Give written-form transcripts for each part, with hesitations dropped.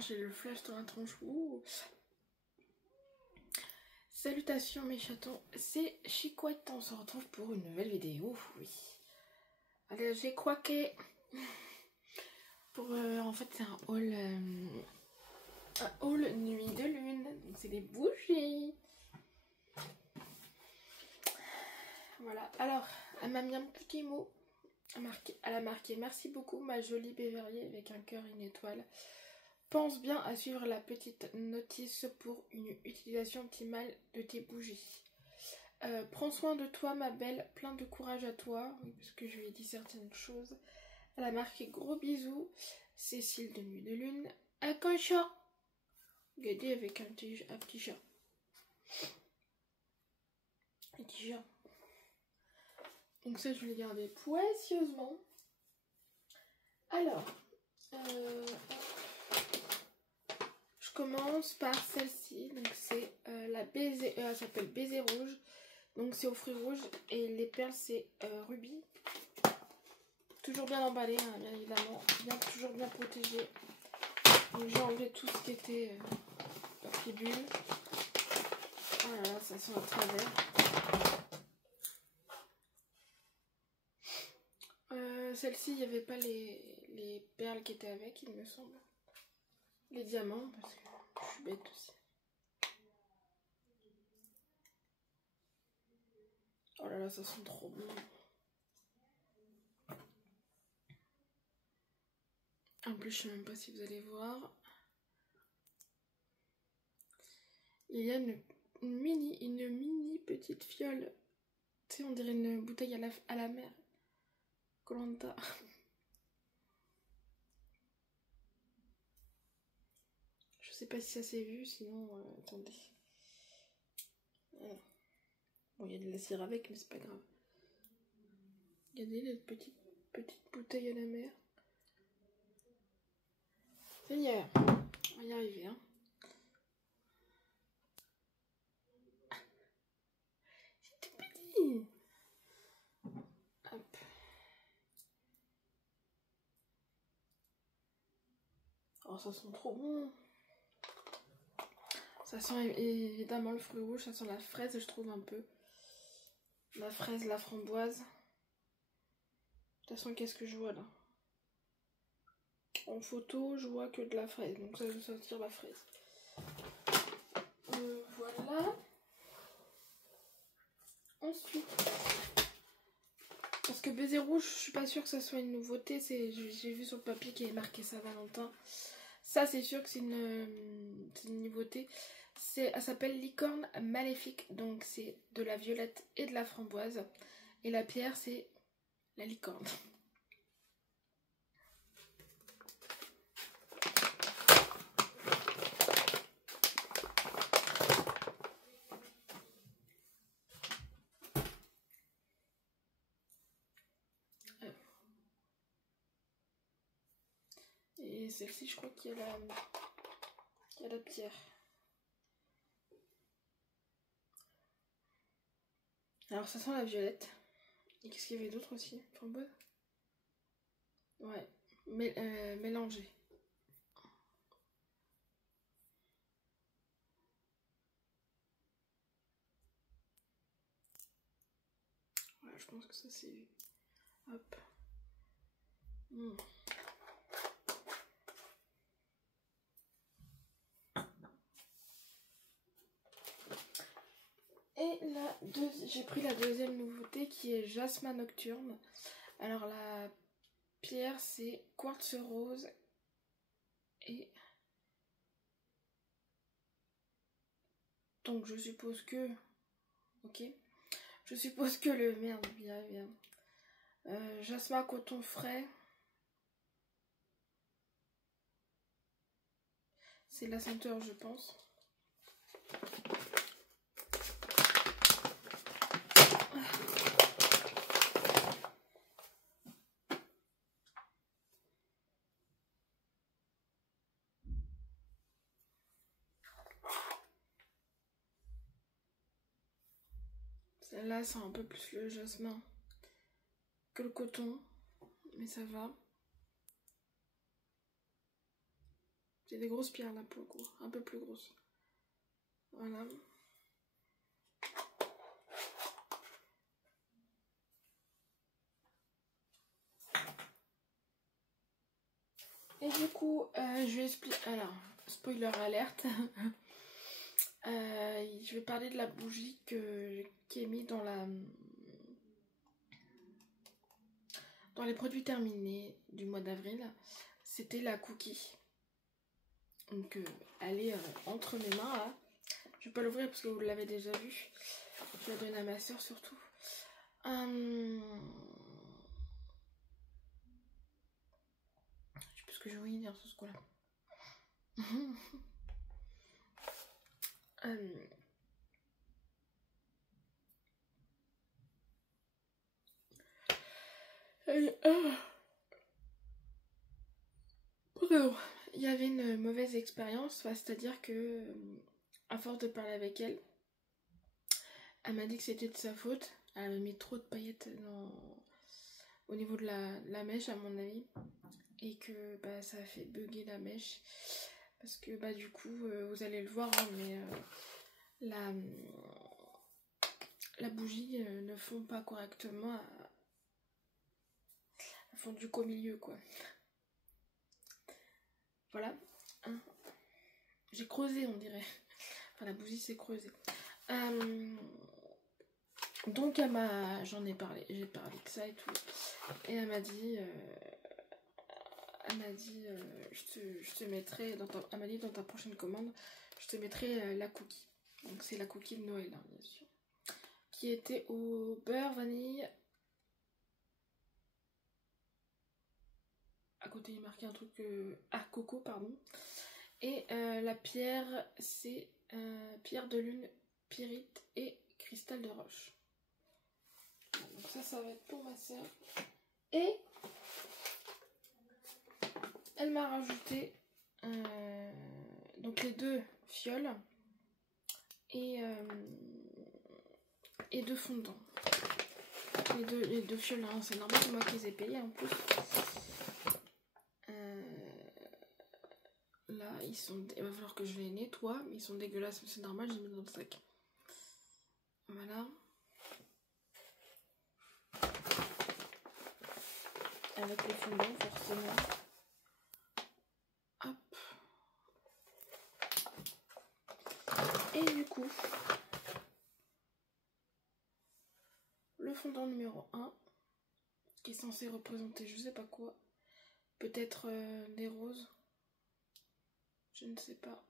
J'ai le flash dans la tronche. Ouh. Salutations mes chatons, c'est Chicouette, on se retrouve pour une nouvelle vidéo, oui. Allez, j'ai croqué pour, en fait c'est un haul nuit de lune, donc c'est des bougies. Voilà, alors, elle m'a mis un petit mot, elle a marqué merci beaucoup ma jolie Béverrier avec un cœur et une étoile. Pense bien à suivre la petite notice pour une utilisation optimale de tes bougies. Prends soin de toi ma belle, plein de courage à toi, oui, parce que je lui ai dit certaines choses. Elle a marqué gros bisous, Cécile de Nuit de Lune, avec un chat. Regardez avec un petit chat. Un petit chat. Donc ça je l'ai gardé précieusement. Alors, je commence par celle-ci, donc c'est la baiser, elle s'appelle Baiser Rouge, donc c'est aux fruits rouges et les perles c'est rubis. Toujours bien emballé, hein, bien évidemment, toujours bien protégé. Donc j'ai enlevé tout ce qui était papier bulle. Voilà, ça sent à travers. Celle-ci, il n'y avait pas les perles qui étaient avec, il me semble. Les diamants, parce que je suis bête aussi. Oh là là, ça sent trop bon. En plus, je sais même pas si vous allez voir. Il y a une mini petite fiole. Tu sais, on dirait une bouteille à la mer. Koh-Lanta. Je sais pas si ça s'est vu, sinon, attendez. Voilà. Bon, il y a de la cire avec, mais c'est pas grave. Regardez les petites bouteilles à la mer. Ça y est, on va y arriver, hein. C'est tout petit. Hop. Oh, ça sent trop bon. Ça sent évidemment le fruit rouge, ça sent la fraise, je trouve un peu. La fraise, la framboise. De toute façon, qu'est-ce que je vois là? En photo, je vois que de la fraise, donc ça veut sentir la fraise. Voilà. Ensuite, parce que Baiser Rouge, je suis pas sûre que ça soit une nouveauté. J'ai vu sur le papier qui est marqué Saint-Valentin. Ça, c'est sûr que c'est une nouveauté. Elle s'appelle Licorne Maléfique, donc c'est de la violette et de la framboise. Et la pierre, c'est la licorne. Et celle-ci, je crois qu'il y a la pierre. Alors, ça sent la violette. Et qu'est-ce qu'il y avait d'autre aussi? Framboise? Ouais, mélangé. Voilà, je pense que ça c'est... Hop. Et j'ai pris la deuxième nouveauté qui est Jasmin Nocturne. Alors la pierre c'est quartz rose et donc je suppose que le merde bien jasmin coton frais, c'est la senteur je pense. Celle-là sent un peu plus le jasmin que le coton, mais ça va. C'est des grosses pierres là pour le coup, un peu plus grosses. Voilà. Et du coup, je vais expliquer. Alors, spoiler alerte. Je vais parler de la bougie qui est mise dans les produits terminés du mois d'avril. C'était la cookie. Donc, elle est entre mes mains là. Je vais pas l'ouvrir parce que vous l'avez déjà vu. Je vais la donner à ma soeur surtout. Je sais plus ce que j'ai envie de dire sur ce coup-là. Pardon. Il y avait une mauvaise expérience, c'est-à-dire que à force de parler avec elle, elle m'a dit que c'était de sa faute. Elle avait mis trop de paillettes au niveau de la mèche à mon avis, et que bah, ça a fait bugger la mèche, parce que bah du coup vous allez le voir hein, mais la bougie ne fond pas correctement, elle fondu qu'au milieu quoi. Voilà. J'ai creusé on dirait. Enfin la bougie s'est creusée. Donc j'en ai parlé, j'ai parlé de ça et tout. Et elle m'a dit, je te mettrai, elle m'a dit dans ta prochaine commande, je te mettrai la cookie. Donc c'est la cookie de Noël, hein, bien sûr. Qui était au beurre, vanille. À côté il est marqué un truc, coco pardon. Et la pierre, c'est pierre de lune, pyrite et cristal de roche. Donc ça va être pour ma soeur. Et elle m'a rajouté donc les deux fioles et deux fondants. Les deux fioles, hein, c'est normal, c'est moi qui les ai payées en plus. Là, il va falloir que je les nettoie, mais ils sont dégueulasses, mais c'est normal, je les mets dans le sac. Voilà. Avec les fondants, forcément. Hop. Et du coup, le fondant numéro 1, qui est censé représenter je sais pas quoi. Peut-être des roses. Je ne sais pas.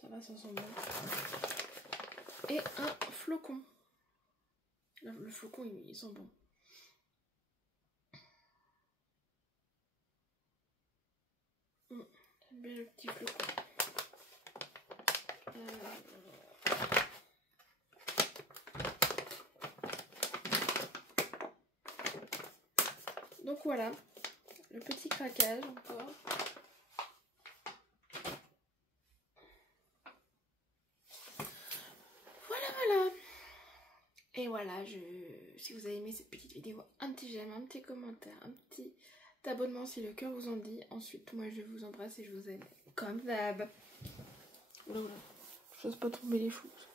Ça va, ça sent bon. Et un flocon. Le flocon, il sent bon. J'aime bien le petit flocon. Donc voilà, le petit craquage encore. Voilà. Et voilà, si vous avez aimé cette petite vidéo, un petit j'aime, un petit commentaire, un petit abonnement si le cœur vous en dit. Ensuite, moi je vous embrasse et je vous aime comme d'hab. Oula, je n'ose pas tomber les choses.